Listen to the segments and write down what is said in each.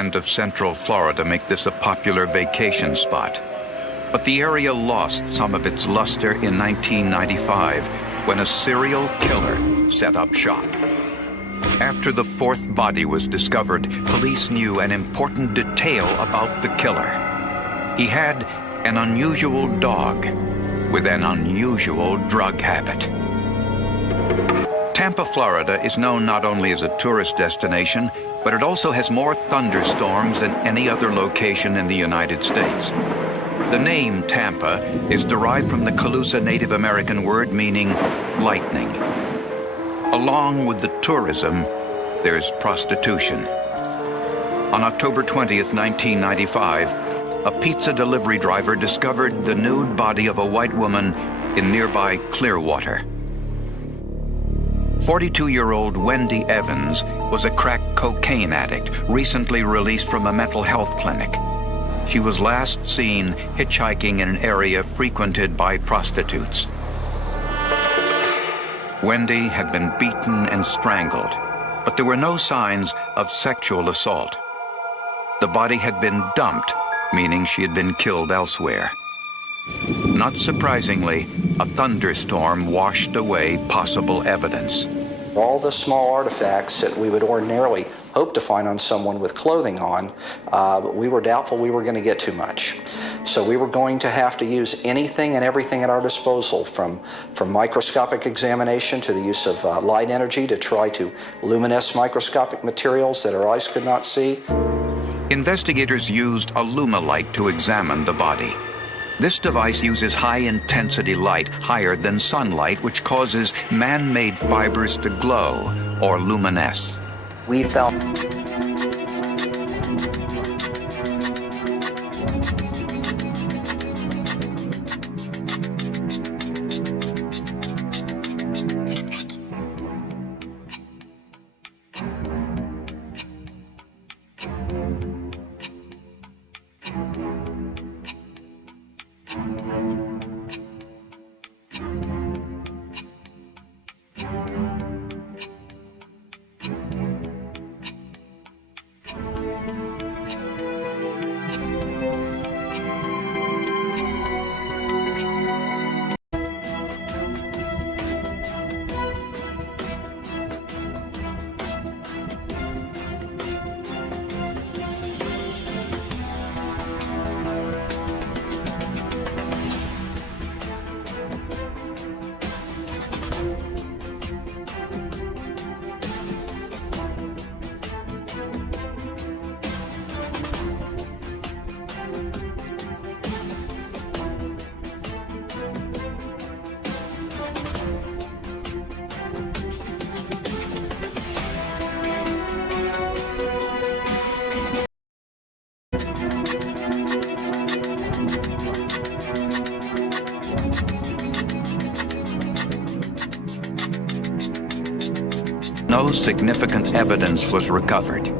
of Central Florida make this a popular vacation spot. But the area lost some of its luster in 1995 when a serial killer set up shop. After the fourth body was discovered, police knew an important detail about the killer. He had an unusual dog with an unusual drug habit. Tampa, Florida is known not only as a tourist destination, but it also has more thunderstorms than any other location in the United States. The name Tampa is derived from the Calusa Native American word meaning lightning. Along with the tourism, there's prostitution. On October 20th, 1995, a pizza delivery driver discovered the nude body of a white woman in nearby Clearwater. 42-year-old Wendy Evans was a crack cocaine addict recently released from a mental health clinic. She was last seen hitchhiking in an area frequented by prostitutes. Wendy had been beaten and strangled, but there were no signs of sexual assault. The body had been dumped, meaning she had been killed elsewhere. Not surprisingly, a thunderstorm washed away possible evidence. All the small artifacts that we would ordinarily hope to find on someone with clothing on, we were doubtful we were going to get too much. So we were going to have to use anything and everything at our disposal, from microscopic examination to the use of light energy to try to luminesce microscopic materials that our eyes could not see. Investigators used a Lumilight to examine the body. This device uses high-intensity light, higher than sunlight, which causes man-made fibers to glow or luminesce. We felt no significant evidence was recovered.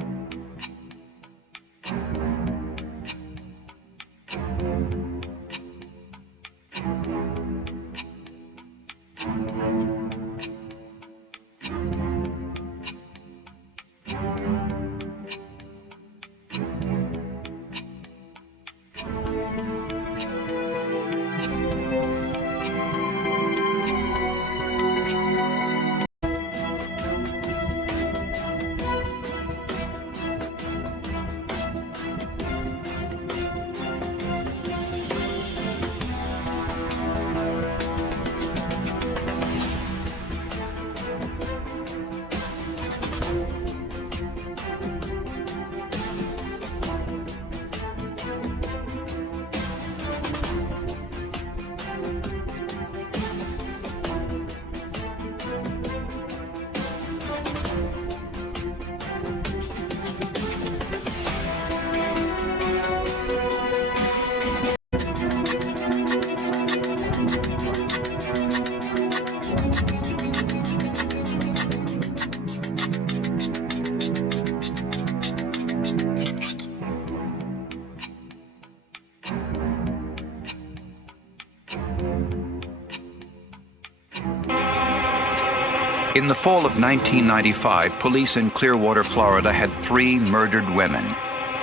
In the fall of 1995, police in Clearwater, Florida had 3 murdered women.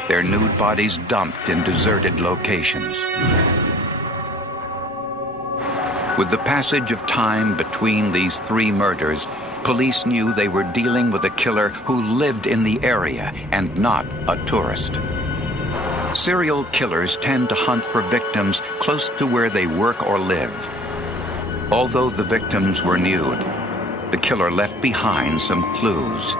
their nude bodies dumped in deserted locations. With the passage of time between these three murders, police knew they were dealing with a killer who lived in the area and not a tourist. Serial killers tend to hunt for victims close to where they work or live. Although the victims were nude, the killer left behind some clues.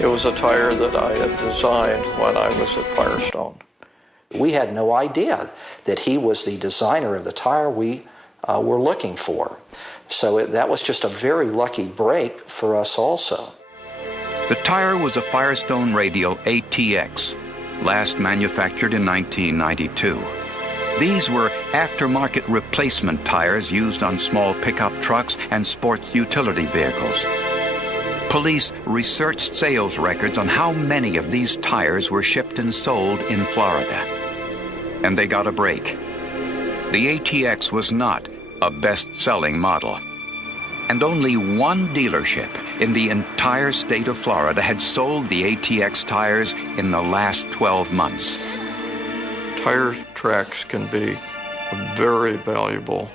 It was a tire that I had designed when I was at Firestone. We had no idea that he was the designer of the tire we were looking for. So that was just a very lucky break for us also. The tire was a Firestone Radial ATX, last manufactured in 1992. These were aftermarket replacement tires used on small pickup trucks and sports utility vehicles. Police researched sales records on how many of these tires were shipped and sold in Florida. And they got a break. The ATX was not a best-selling model. And only one dealership in the entire state of Florida had sold the ATX tires in the last 12 months. Tire tracks can be a very valuable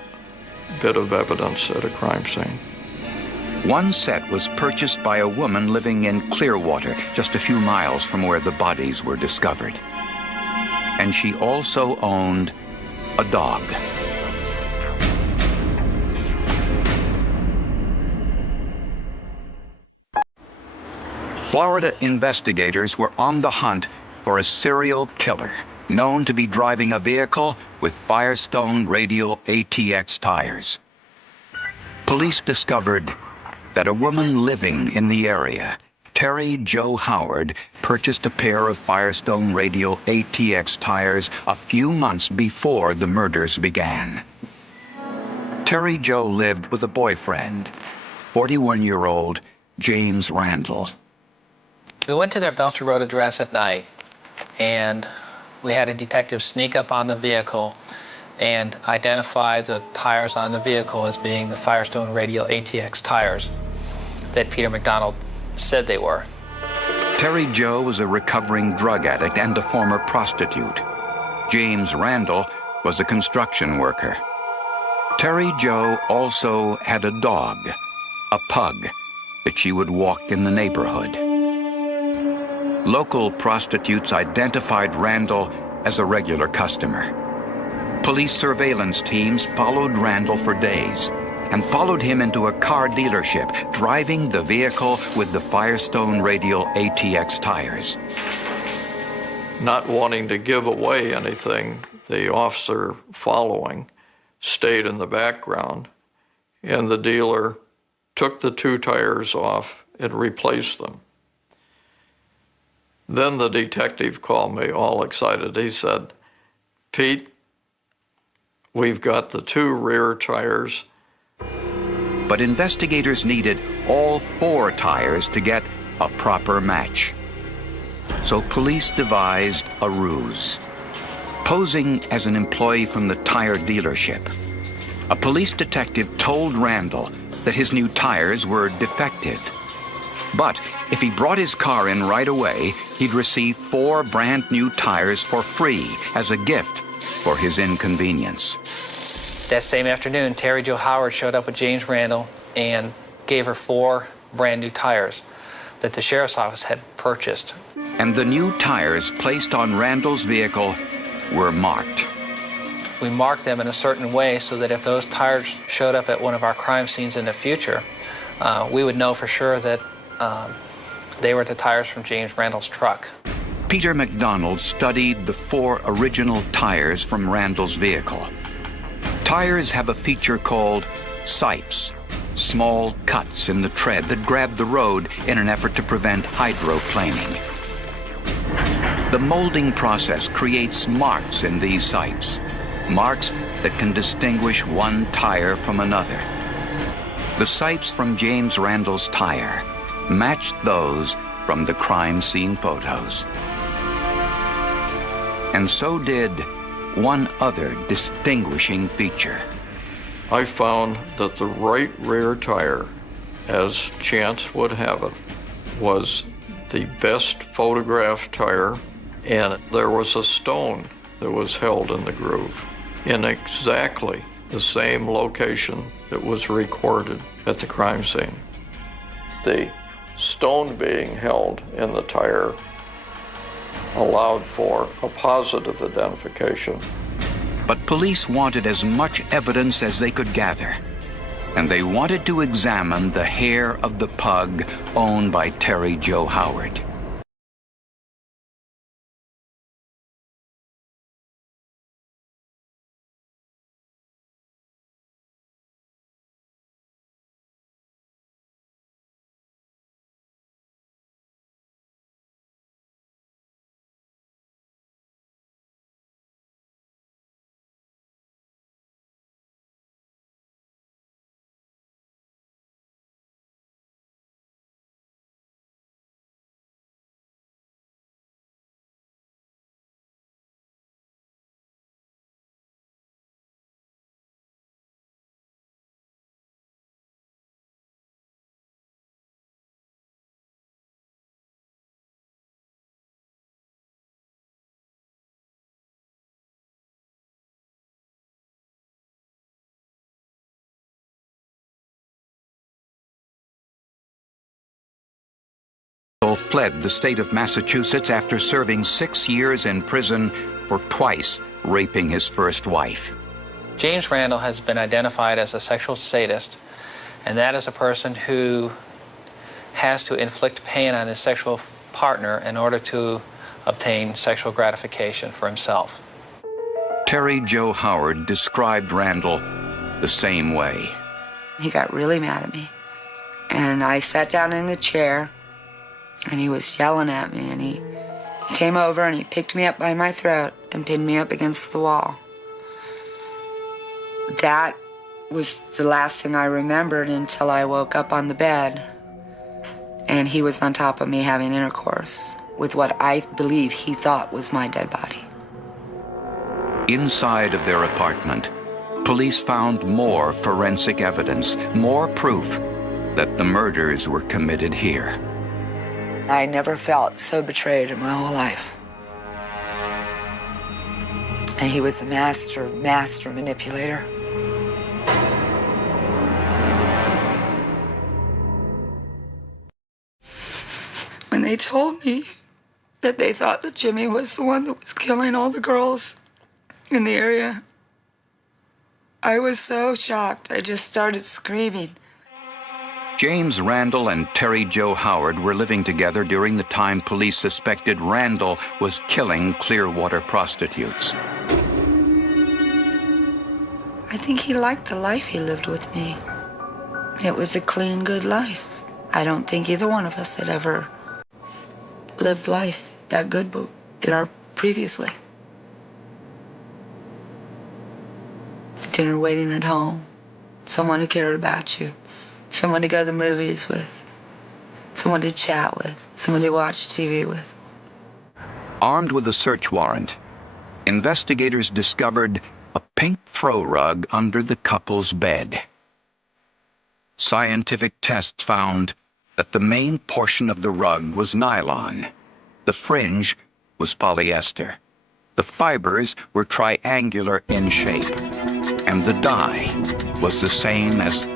bit of evidence at a crime scene. One set was purchased by a woman living in Clearwater, just a few miles from where the bodies were discovered. And she also owned a dog. Florida investigators were on the hunt for a serial killer known to be driving a vehicle with Firestone Radial ATX tires. Police discovered that a woman living in the area, Terry Jo Howard, purchased a pair of Firestone Radial ATX tires a few months before the murders began. Terry Jo lived with a boyfriend, 41-year-old James Randall. We went to their Belcher Road address at night, and we had a detective sneak up on the vehicle and identify the tires on the vehicle as being the Firestone Radial ATX tires that Peter McDonald said they were. Terry Jo was a recovering drug addict and a former prostitute. James Randall was a construction worker. Terry Jo also had a dog, a pug, that she would walk in the neighborhood. Local prostitutes identified Randall as a regular customer. Police surveillance teams followed Randall for days and followed him into a car dealership, driving the vehicle with the Firestone Radial ATX tires. Not wanting to give away anything, the officer following stayed in the background, and the dealer took the 2 tires off and replaced them. Then the detective called me all excited. He said, "Pete, we've got the 2 rear tires." But investigators needed all 4 tires to get a proper match. So police devised a ruse. Posing as an employee from the tire dealership, a police detective told Randall that his new tires were defective. But if he brought his car in right away, he'd receive 4 brand new tires for free as a gift for his inconvenience. That same afternoon, Terry Jo Howard showed up with James Randall and gave her 4 brand new tires that the sheriff's office had purchased. And the new tires placed on Randall's vehicle were marked. We marked them in a certain way so that if those tires showed up at one of our crime scenes in the future, we would know for sure that they were the tires from James Randall's truck. Peter McDonald studied the 4 original tires from Randall's vehicle. Tires have a feature called sipes, small cuts in the tread that grab the road in an effort to prevent hydroplaning. The molding process creates marks in these sipes, marks that can distinguish one tire from another. The sipes from James Randall's tire matched those from the crime scene photos. And so did one other distinguishing feature. I found that the right rear tire, as chance would have it, was the best photographed tire, and there was a stone that was held in the groove in exactly the same location that was recorded at the crime scene. The stone being held in the tire allowed for a positive identification. But police wanted as much evidence as they could gather, and they wanted to examine the hair of the pug owned by Terry Jo Howard. Fled the state of Massachusetts after serving 6 years in prison for twice raping his first wife. James Randall has been identified as a sexual sadist, and that is a person who has to inflict pain on his sexual partner in order to obtain sexual gratification for himself. Terry Jo Howard described Randall the same way. He got really mad at me, and I sat down in the chair, and he was yelling at me, and he came over and he picked me up by my throat and pinned me up against the wall. That was the last thing I remembered until I woke up on the bed, and he was on top of me having intercourse with what I believe he thought was my dead body. Inside of their apartment, police found more forensic evidence, more proof that the murders were committed here. I never felt so betrayed in my whole life. And he was a master manipulator. When they told me that they thought that Jimmy was the one that was killing all the girls in the area, I was so shocked. I just started screaming. James Randall and Terry Jo Howard were living together during the time police suspected Randall was killing Clearwater prostitutes. I think he liked the life he lived with me. It was a clean, good life. I don't think either one of us had ever lived life that good in our previously. Dinner waiting at home, someone who cared about you, someone to go to the movies with, someone to chat with, someone to watch TV with. Armed with a search warrant, investigators discovered a pink throw rug under the couple's bed. Scientific tests found that the main portion of the rug was nylon. The fringe was polyester. The fibers were triangular in shape, and the dye was the same as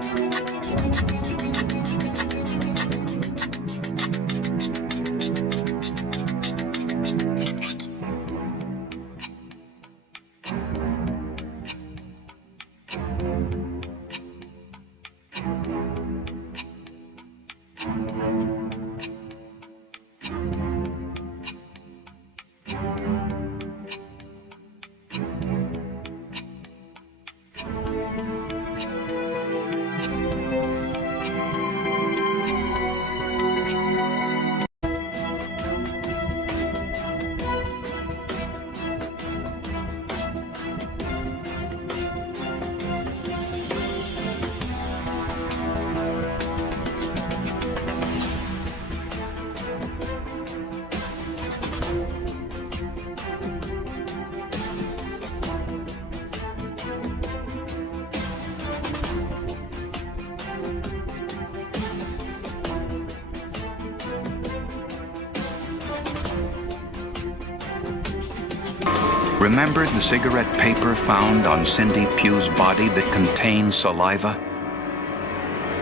Remember the cigarette paper found on Cindy Pugh's body that contained saliva?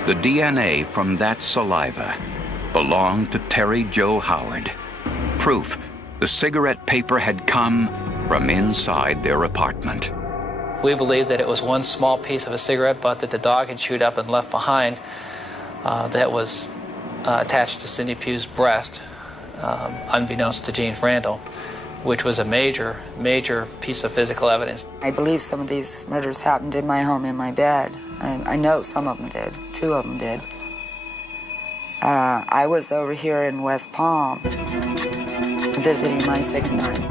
The DNA from that saliva belonged to Terry Jo Howard. Proof the cigarette paper had come from inside their apartment. We believe that it was one small piece of a cigarette butt that the dog had chewed up and left behind that was attached to Cindy Pugh's breast, unbeknownst to Gene Randall, which was a major, major piece of physical evidence. I believe some of these murders happened in my home, in my bed. I know some of them did. 2 of them did. I was over here in West Palm visiting my sick night.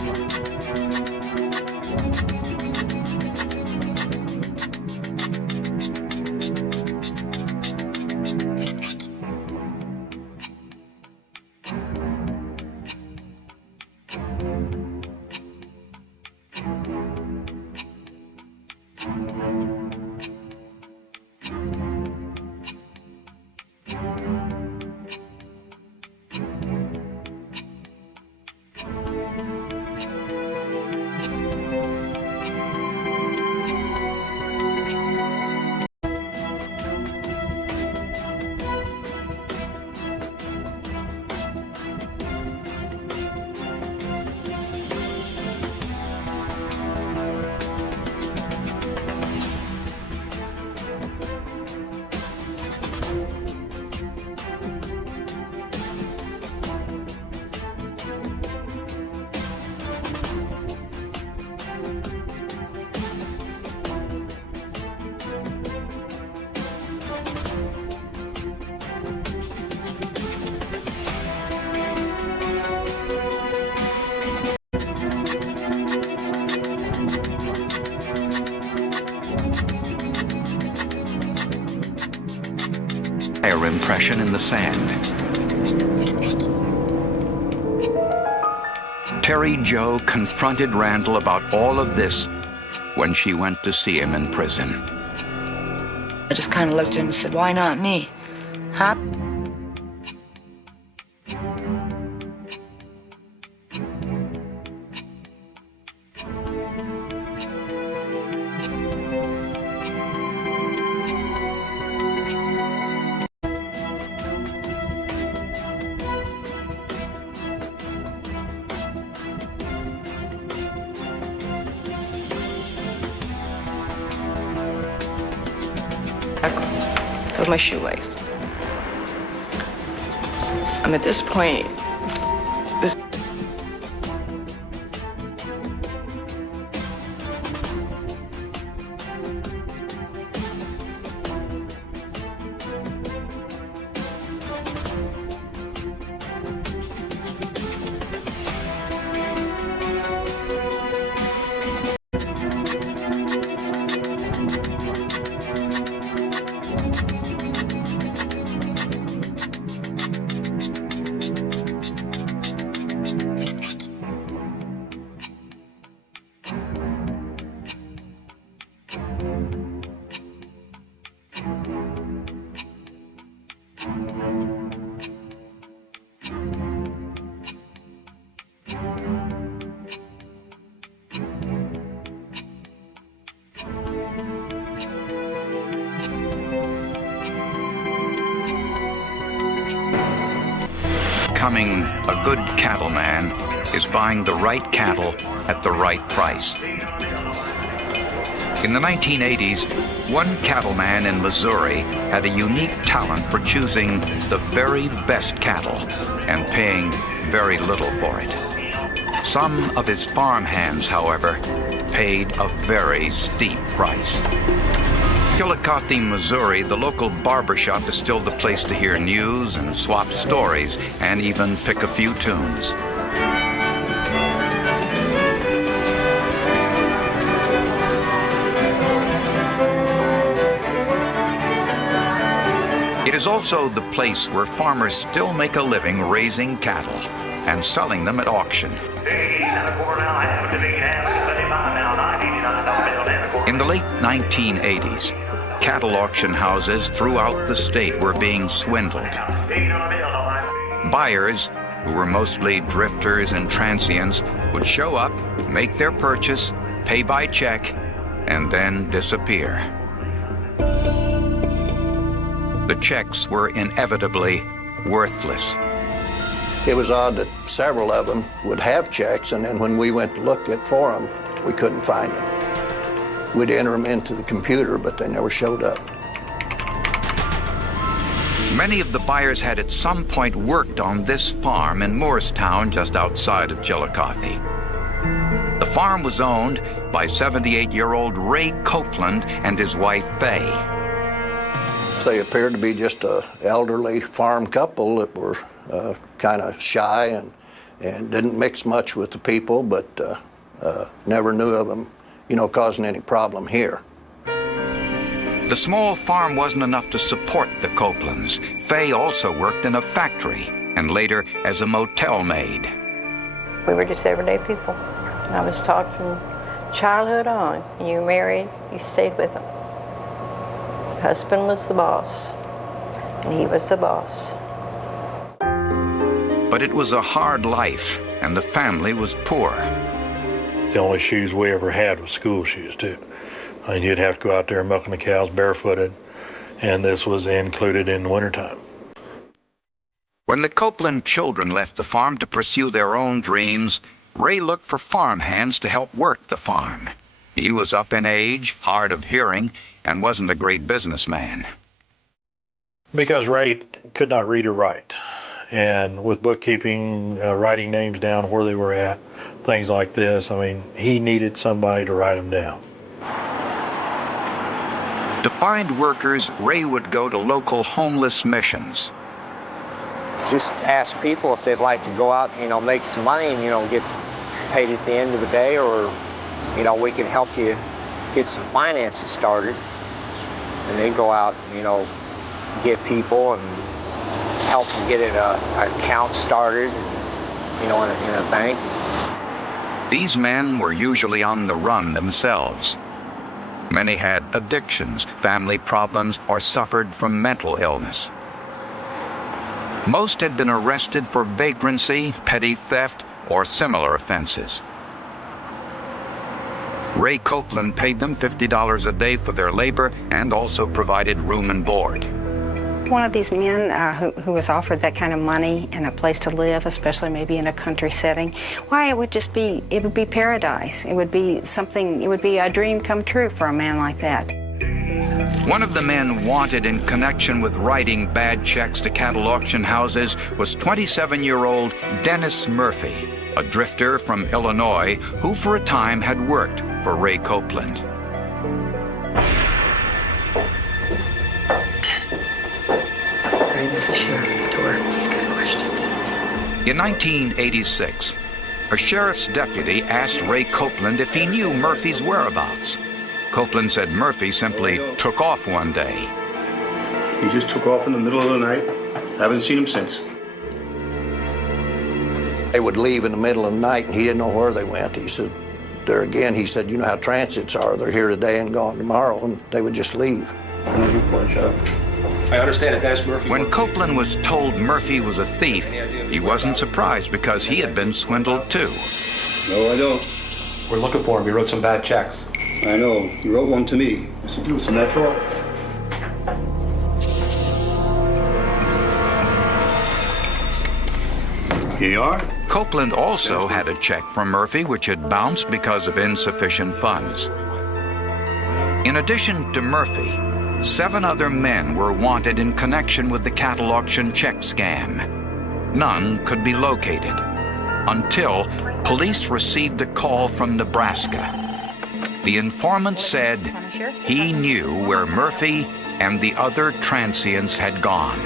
Impression in the sand. Terry Jo confronted Randall about all of this when she went to see him in prison. I just kind of looked at him and said, "Why not me? Huh?" with my shoelace. At this point, this Becoming a good cattleman is buying the right cattle at the right price. In the 1980s, one cattleman in Missouri had a unique talent for choosing the very best cattle and paying very little for it. Some of his farmhands, however, paid a very steep price. Chillicothe, Missouri, the local barbershop is still the place to hear news and swap stories and even pick a few tunes. It is also the place where farmers still make a living raising cattle and selling them at auction. In the late 1980s, cattle auction houses throughout the state were being swindled. Buyers, who were mostly drifters and transients, would show up, make their purchase, pay by check, and then disappear. The checks were inevitably worthless. It was odd that several of them would have checks, and then when we went to look for them, we couldn't find them. We'd enter them into the computer, but they never showed up. Many of the buyers had at some point worked on this farm in Moorestown, just outside of Chillicothe. The farm was owned by 78-year-old Ray Copeland and his wife, Fay. They appeared to be just an elderly farm couple that were kind of shy and didn't mix much with the people, but never knew of them, causing any problem here. The small farm wasn't enough to support the Copelands. Fay also worked in a factory and later as a motel maid. We were just everyday people. I was taught from childhood on, you were married, you stayed with them. Husband was the boss, and he was the boss. But it was a hard life, and the family was poor. The only shoes we ever had was school shoes, too. And you'd have to go out there milking the cows barefooted, and this was included in the wintertime. When the Copeland children left the farm to pursue their own dreams, Ray looked for farm hands to help work the farm. He was up in age, hard of hearing, and wasn't a great businessman. Because Ray could not read or write. And with bookkeeping, writing names down where they were at, things like this, he needed somebody to write them down. To find workers, Ray would go to local homeless missions. Just ask people if they'd like to go out, make some money and, get paid at the end of the day, or, we can help you get some finances started. And they go out, get people and help them get an account started, in a bank. These men were usually on the run themselves. Many had addictions, family problems, or suffered from mental illness. Most had been arrested for vagrancy, petty theft, or similar offenses. Ray Copeland paid them $50 a day for their labor and also provided room and board. One of these men who was offered that kind of money and a place to live, especially maybe in a country setting, why, it would be paradise. It would be something, it would be a dream come true for a man like that. One of the men wanted in connection with writing bad checks to cattle auction houses was 27-year-old Dennis Murphy, a drifter from Illinois who for a time had worked for Ray Copeland. Ray, there's a sheriff at the door. He's got questions. In 1986, a sheriff's deputy asked Ray Copeland if he knew Murphy's whereabouts. Copeland said Murphy simply took off one day. He just took off in the middle of the night. Haven't seen him since. They would leave in the middle of the night, and he didn't know where they went. He said, there again, he said, you know how transits are. They're here today and gone tomorrow, and they would just leave. I know your point, Sheriff. I understand that Dennis Murphy... When Copeland was told Murphy was a thief, he wasn't surprised because he had been swindled too. No, I don't. We're looking for him. He wrote some bad checks. I know. He wrote one to me. I said, do some that drawer. Here you are. Copeland also had a check from Murphy which had bounced because of insufficient funds. In addition to Murphy, 7 other men were wanted in connection with the cattle auction check scam. None could be located until police received a call from Nebraska. The informant said he knew where Murphy and the other transients had gone.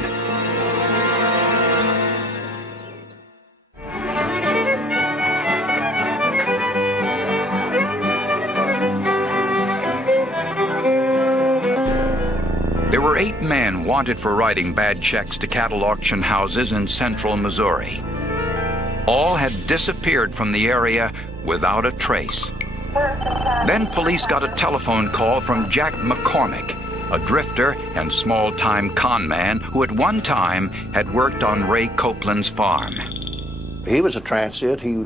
There were 8 men wanted for writing bad checks to cattle auction houses in central Missouri. All had disappeared from the area without a trace. Then police got a telephone call from Jack McCormick, a drifter and small-time con man who at one time had worked on Ray Copeland's farm. He was a transient. He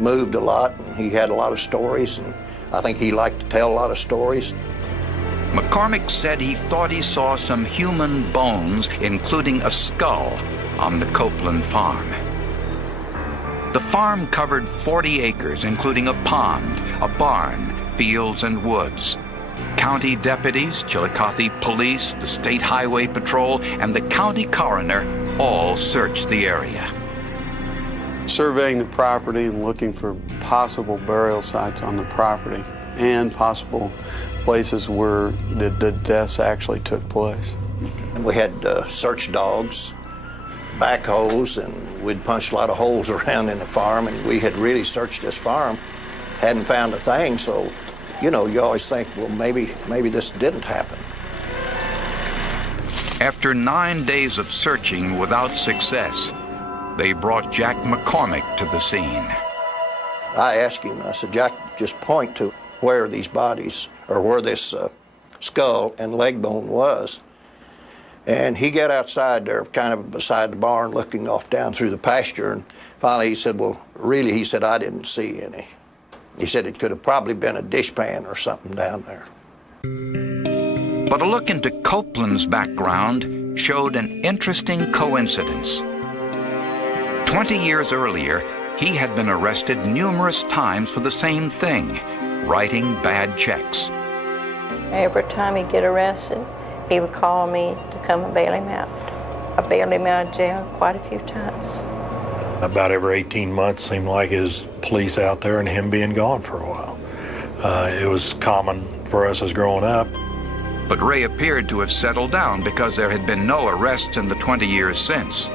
moved a lot, and he had a lot of stories, and I think he liked to tell a lot of stories. McCormick said he thought he saw some human bones, including a skull, on the Copeland farm. The farm covered 40 acres, including a pond, a barn, fields, and woods. County deputies, Chillicothe Police, the State Highway Patrol, and the county coroner all searched the area. Surveying the property and looking for possible burial sites on the property and possible places where the deaths actually took place. And we had search dogs, backhoes, and we'd punched a lot of holes around in the farm, and we had really searched this farm, hadn't found a thing, so, you know, you always think, well, maybe this didn't happen. After 9 days of searching without success, they brought Jack McCormick to the scene. I asked him, I said, Jack, just point to where these bodies, or where this skull and leg bone was. And he got outside there, kind of beside the barn, looking off down through the pasture, and finally he said, well, really, he said, I didn't see any. He said it could have probably been a dishpan or something down there. But a look into Copeland's background showed an interesting coincidence. 20 years earlier, he had been arrested numerous times for the same thing, writing bad checks. Every time he'd get arrested, he would call me to come and bail him out. I bailed him out of jail quite a few times. About every 18 months seemed like his police out there and him being gone for a while. It was common for us as growing up. But Ray appeared to have settled down because there had been no arrests in the 20 years since.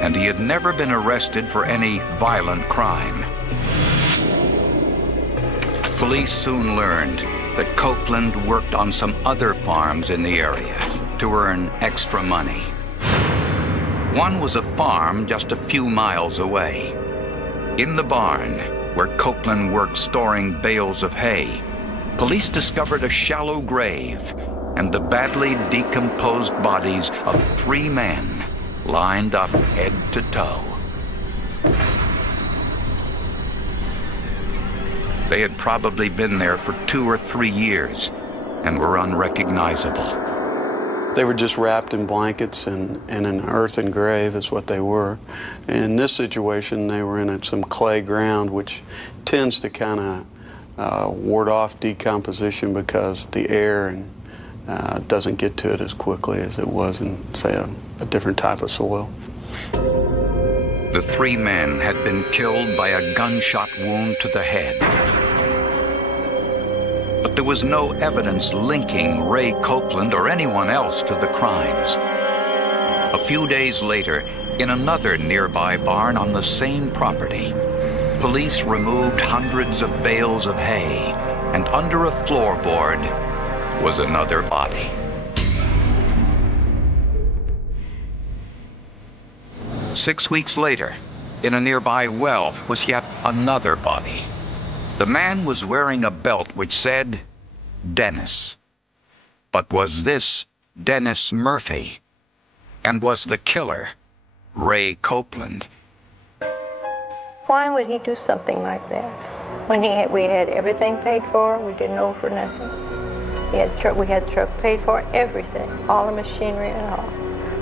And he had never been arrested for any violent crime. Police soon learned that Copeland worked on some other farms in the area to earn extra money. One was a farm just a few miles away. In the barn, where Copeland worked storing bales of hay, police discovered a shallow grave and the badly decomposed bodies of 3 men lined up head to toe. They had probably been there for 2 or 3 years and were unrecognizable. They were just wrapped in blankets and an earthen grave is what they were. In this situation, they were in some clay ground, which tends to kind of ward off decomposition because the air and doesn't get to it as quickly as it was in, say, a different type of soil. The three men had been killed by a gunshot wound to the head. But there was no evidence linking Ray Copeland or anyone else to the crimes. A few days later, in another nearby barn on the same property, police removed hundreds of bales of hay, and under a floorboard was another body. 6 weeks later, in a nearby well was yet another body. The man was wearing a belt which said Dennis. But was this Dennis Murphy? And was the killer Ray Copeland? Why would he do something like that? When we had everything paid for, we didn't owe for nothing. We had the truck paid for, everything, all the machinery and all,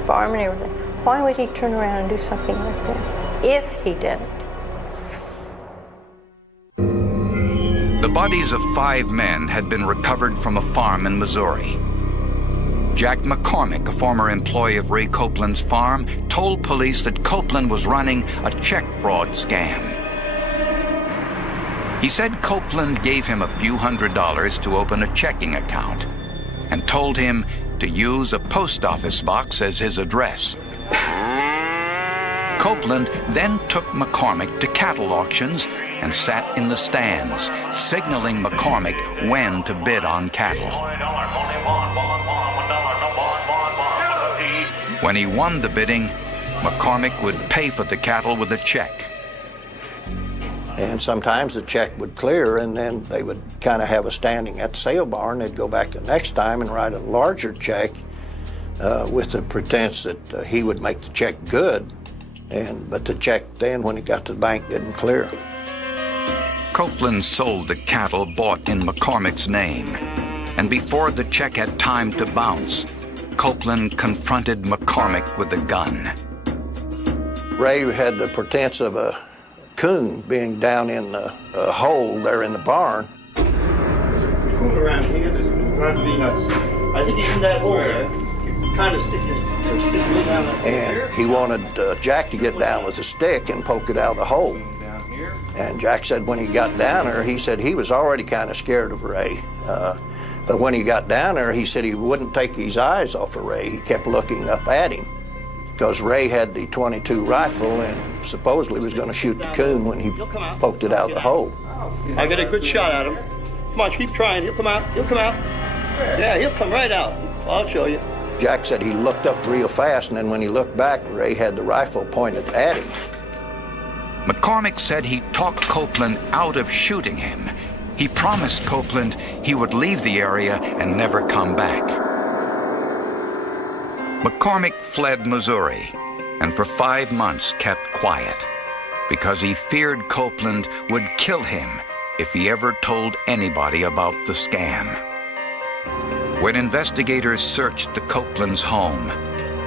farm and everything. Why would he turn around and do something like that if he didn't? The bodies of 5 men had been recovered from a farm in Missouri. Jack McCormick, a former employee of Ray Copeland's farm, told police that Copeland was running a check fraud scam. He said Copeland gave him a few $100s to open a checking account and told him to use a post office box as his address. Copeland then took McCormick to cattle auctions and sat in the stands, signaling McCormick when to bid on cattle. When he won the bidding, McCormick would pay for the cattle with a check. And sometimes the check would clear, and then they would kind of have a standing at the sale barn. They'd go back the next time and write a larger check with the pretense that he would make the check good. But the check then, when it got to the bank, didn't clear. Copeland sold the cattle bought in McCormick's name. And before the check had time to bounce, Copeland confronted McCormick with a gun. Ray had the pretense of a coon being down in a hole there in the barn. There's a coon around here that's driving me nuts. I think he's in that hole there. Kind of sticking me down there. And he wanted Jack to get down with a stick and poke it out of the hole. And Jack said when he got down there, he said he was already kind of scared of Ray. But when he got down there, he said he wouldn't take his eyes off of Ray. He kept looking up at him because Ray had the .22 rifle and supposedly was going to shoot the coon when he poked it out of the hole. I got a good shot at him. Come on, keep trying. He'll come out. He'll come out. Yeah, he'll come right out. I'll show you. Jack said he looked up real fast, and then when he looked back, Ray had the rifle pointed at him. McCormick said he talked Copeland out of shooting him. He promised Copeland he would leave the area and never come back. McCormick fled Missouri and for 5 months kept quiet because he feared Copeland would kill him if he ever told anybody about the scam. When investigators searched the Copeland's home,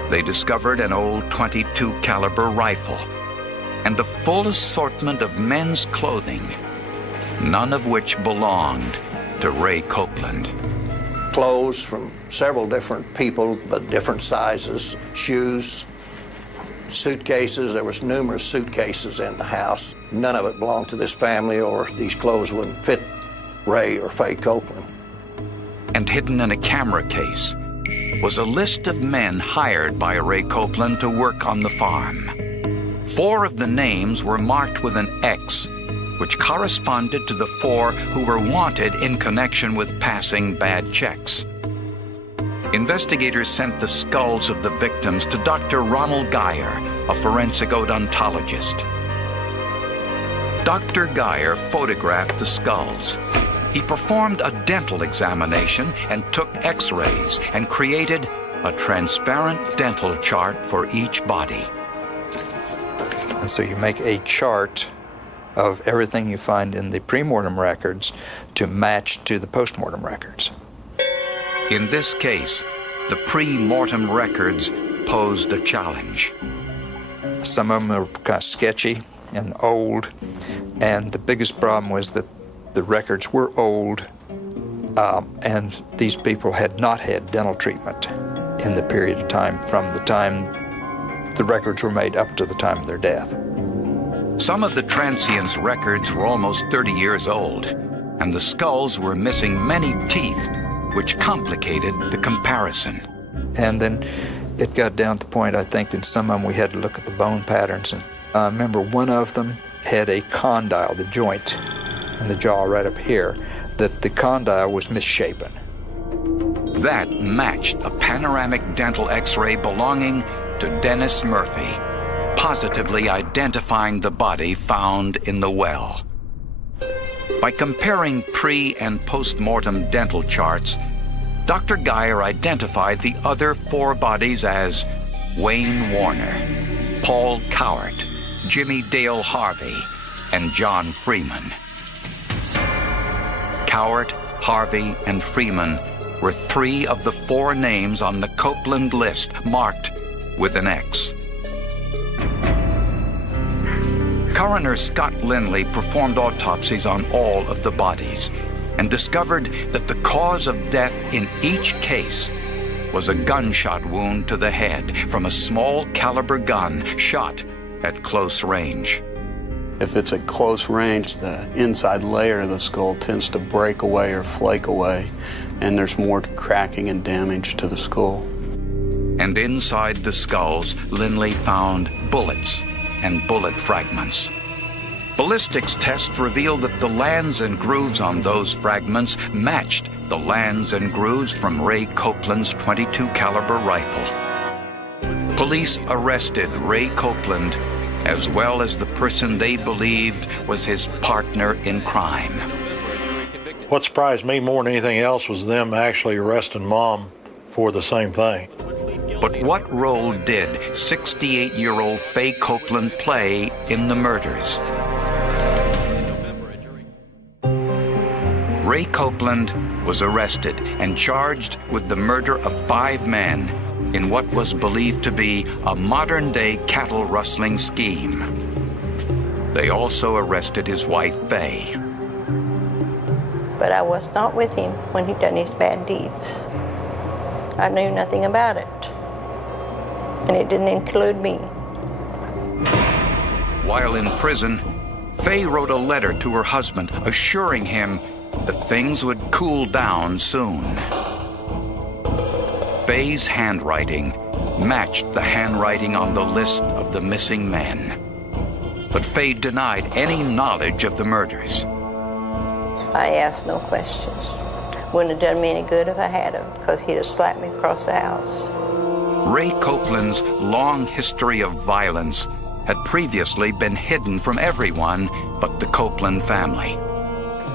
they discovered an old .22 caliber rifle and a full assortment of men's clothing, none of which belonged to Ray Copeland. Clothes from several different people, but different sizes, shoes, suitcases. There was numerous suitcases in the house. None of it belonged to this family, or these clothes wouldn't fit Ray or Faye Copeland. And hidden in a camera case was a list of men hired by Ray Copeland to work on the farm. 4 of the names were marked with an X, which corresponded to the 4 who were wanted in connection with passing bad checks. Investigators sent the skulls of the victims to Dr. Ronald Geyer, a forensic odontologist. Dr. Geyer photographed the skulls. He performed a dental examination and took X-rays and created a transparent dental chart for each body. And so you make a chart of everything you find in the pre-mortem records to match to the post-mortem records. In this case, the pre-mortem records posed a challenge. Some of them are kind of sketchy and old, and the biggest problem was that the records were old And these people had not had dental treatment in the period of time from the time the records were made up to the time of their death. Some of the transients' records were almost 30 years old, and the skulls were missing many teeth, which complicated the comparison. And then it got down to the point, I think, in some of them we had to look at the bone patterns. And I remember one of them had a condyle, the joint in the jaw right up here, that the condyle was misshapen. That matched a panoramic dental x-ray belonging to Dennis Murphy, positively identifying the body found in the well. By comparing pre- and post-mortem dental charts, Dr. Geyer identified the other 4 bodies as Wayne Warner, Paul Cowart, Jimmy Dale Harvey, and John Freeman. Cowart, Harvey, and Freeman were 3 of the 4 names on the Copeland list marked with an X. Coroner Scott Lindley performed autopsies on all of the bodies and discovered that the cause of death in each case was a gunshot wound to the head from a small caliber gun shot at close range. If it's at close range, the inside layer of the skull tends to break away or flake away, and there's more cracking and damage to the skull. And inside the skulls, Lindley found bullets and bullet fragments. Ballistics tests revealed that the lands and grooves on those fragments matched the lands and grooves from Ray Copeland's .22 caliber rifle. Police arrested Ray Copeland as well as the person they believed was his partner in crime. What surprised me more than anything else was them actually arresting Mom for the same thing. But what role did 68-year-old Fay Copeland play in the murders? Ray Copeland was arrested and charged with the murder of 5 men in what was believed to be a modern-day cattle rustling scheme. They also arrested his wife, Fay. But I was not with him when he done his bad deeds. I knew nothing about it. And it didn't include me. While in prison, Fay wrote a letter to her husband assuring him that things would cool down soon. Fay's handwriting matched the handwriting on the list of the missing men. But Fay denied any knowledge of the murders. I asked no questions. Wouldn't have done me any good if I had him, because he'd have slapped me across the house. Ray Copeland's long history of violence had previously been hidden from everyone but the Copeland family.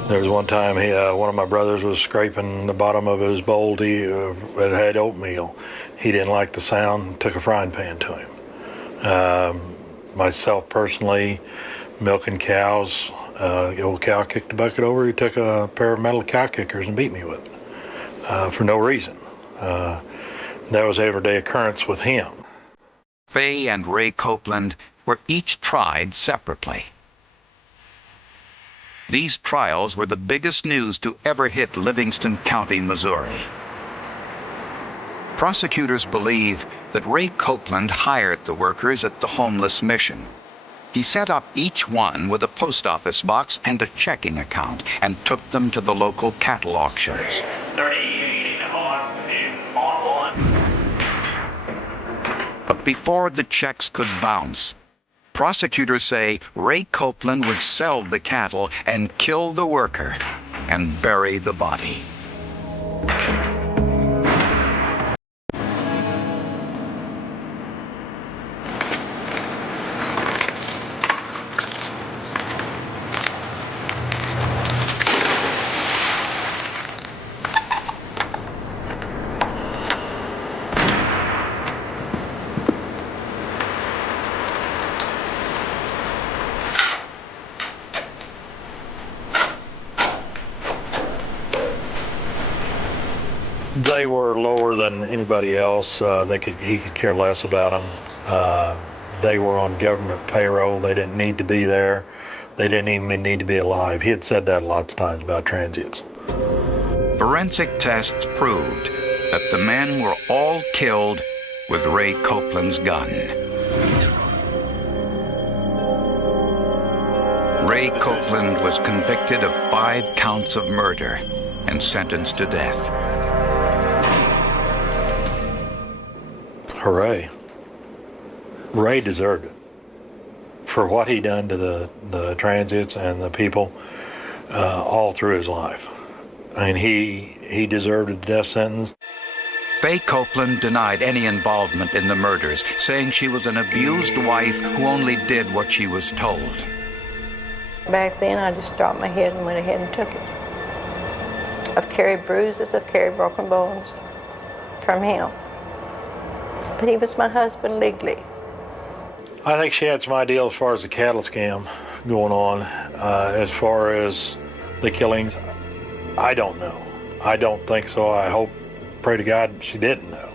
There was one time one of my brothers was scraping the bottom of his bowl that had oatmeal. He didn't like the sound, took a frying pan to him. Myself personally, milking cows, the old cow kicked the bucket over, he took a pair of metal cow kickers and beat me with it for no reason. That was an everyday occurrence with him. Fay and Ray Copeland were each tried separately. These trials were the biggest news to ever hit Livingston County, Missouri. Prosecutors believe that Ray Copeland hired the workers at the homeless mission. He set up each one with a post office box and a checking account and took them to the local cattle auctions. But before the checks could bounce, prosecutors say Ray Copeland would sell the cattle and kill the worker and bury the body. They were lower than anybody else. He could care less about them. They were on government payroll. They didn't need to be there. They didn't even need to be alive. He had said that lots of times about transients. Forensic tests proved that the men were all killed with Ray Copeland's gun. Ray Copeland was convicted of 5 counts of murder and sentenced to death. Hooray. Ray deserved it for what he done to the transits and the people all through his life. I mean, he deserved a death sentence. Faye Copeland denied any involvement in the murders, saying she was an abused wife who only did what she was told. Back then, I just dropped my head and went ahead and took it. I've carried bruises, I've carried broken bones from him. But he was my husband legally. I think she had some idea as far as the cattle scam going on. As far as the killings, I don't know. I don't think so. I hope, pray to God, she didn't know.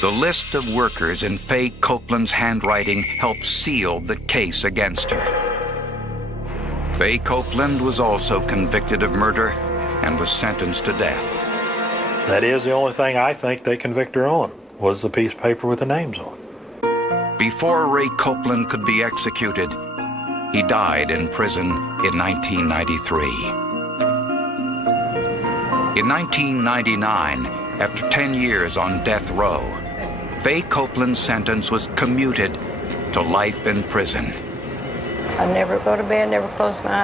The list of workers in Faye Copeland's handwriting helped seal the case against her. Faye Copeland was also convicted of murder and was sentenced to death. That is the only thing I think they convict her on, was the piece of paper with the names on. Before Ray Copeland could be executed, he died in prison in 1993. In 1999, after 10 years on death row, Faye Copeland's sentence was commuted to life in prison. I never go to bed, never close my eyes.